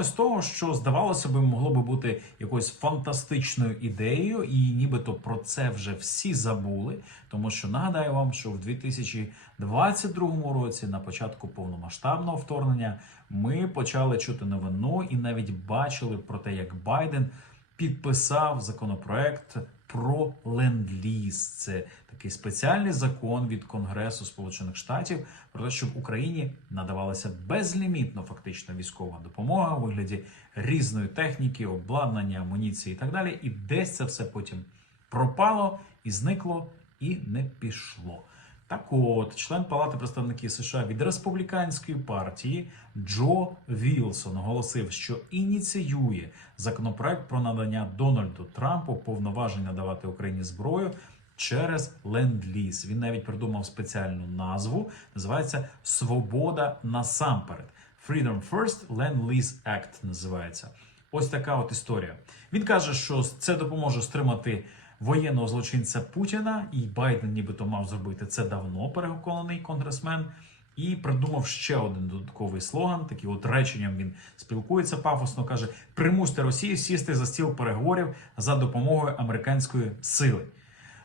З того, що здавалося би, могло би бути якоюсь фантастичною ідеєю, і нібито про це вже всі забули. Тому що нагадаю вам, що в 2022 році, на початку повномасштабного вторгнення, ми почали чути новину і навіть бачили про те, як Байден підписав законопроект про ленд-ліз. Це такий спеціальний закон від Конгресу Сполучених Штатів про те, щоб Україні надавалася безлімітно фактично військова допомога у вигляді різної техніки, обладнання, амуніції і так далі. І десь це все потім пропало і зникло, і не пішло. Так от, член Палати представників США від республіканської партії Джо Вілсон оголосив, що ініціює законопроект про надання Дональду Трампу повноваження давати Україні зброю через ленд-ліз. Він навіть придумав спеціальну назву. Називається Свобода насамперед. Freedom First Land-Lease Act називається. Ось така от історія. Він каже, що це допоможе стримати воєнного злочинця Путіна, і Байден нібито мав зробити це давно, переконаний конгресмен. І придумав ще один додатковий слоган. Таким от реченням він спілкується пафосно. каже: примусьте Росію сісти за стіл переговорів за допомогою американської сили.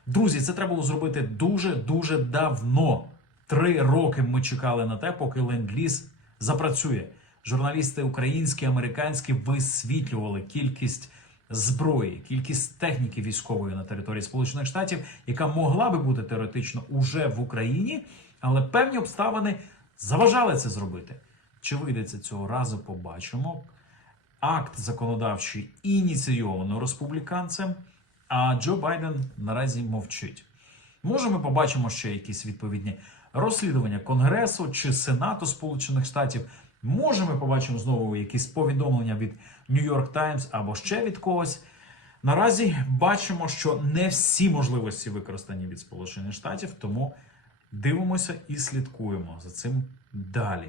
Друзі, це треба було зробити дуже дуже давно. Три роки ми чекали на те, поки ленд-ліз запрацює. Журналісти українські, американські висвітлювали кількість зброї, кількість техніки військової на території Сполучених Штатів, яка могла би бути теоретично уже в Україні, але певні обставини заважали це зробити. Чи вийде це цього разу? Побачимо. Акт законодавчий ініційовано республіканцем, а Джо Байден наразі мовчить. Може, ми побачимо ще якісь відповідні розслідування Конгресу чи Сенату Сполучених Штатів. Може, ми побачимо знову якісь повідомлення від New York Times або ще від когось. Наразі бачимо, що не всі можливості використані від Сполучених Штатів, тому дивимося і слідкуємо за цим далі.